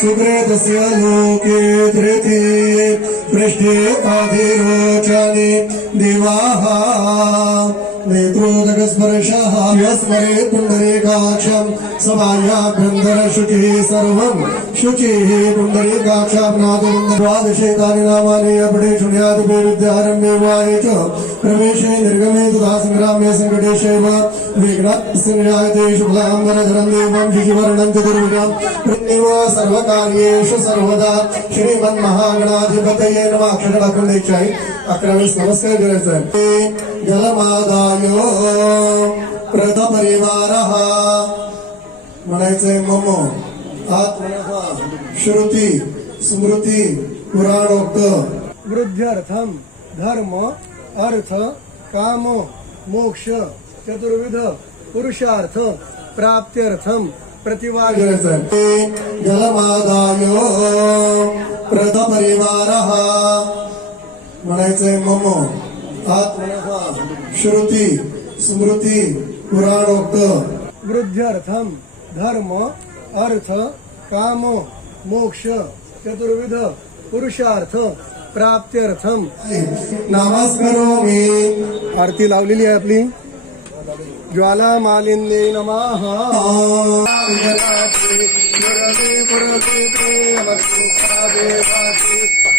सुकृतस्य लोके तृतीये पृष्ठे अधिरोचने दिवाः नेत्रोदकस्पर्शः यस्मरे पुण्डरीकाक्षम् समायाभ्यन्तरशुचिः सर्वम् शुचिः पुण्डरीकाक्षाप्नातुम् द्वादशेतानि नामानि अपडे शृणुयादिपे विद्यारम्भे वाये च। प्रवेशे निर्गमे तथा सङ्ग्रामे सङ्कटेशैव विघ्नस्यते शुभलाम्बरधरं देवं शिशुवर्णं चतुर्भुजं प्रत्येव सर्वकार्येषु सर्वदा श्रीमन्महागणाधिपतये नमः। अक्षर टाकून द्यायचे आहे अकरा वेळेस नमस्कार करायचा जलमादाय प्रथपरिवार म्हणायचंय मम आत्मनः श्रुती स्मृती पुराणोक्त। वृद्ध्यर्थम धर्म अर्थ काम मोक्ष चतुर्विध पुरुषार्थ प्राप्त्यर्थम प्रतिवाद जलमादाय प्रथपरिवार म्हणायचंय मम श्रुती स्मृति पुराणोक्त। वृद्ध्यर्थम धर्म अर्थ काम मोक्ष चतुर्विध पुरुषार्थ प्राप्त्यर्थम नमस्कारो आरती लावलेली आहे आपली. ज्वाला मालिंदे नमः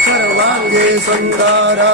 सर्वांगे सुंदरा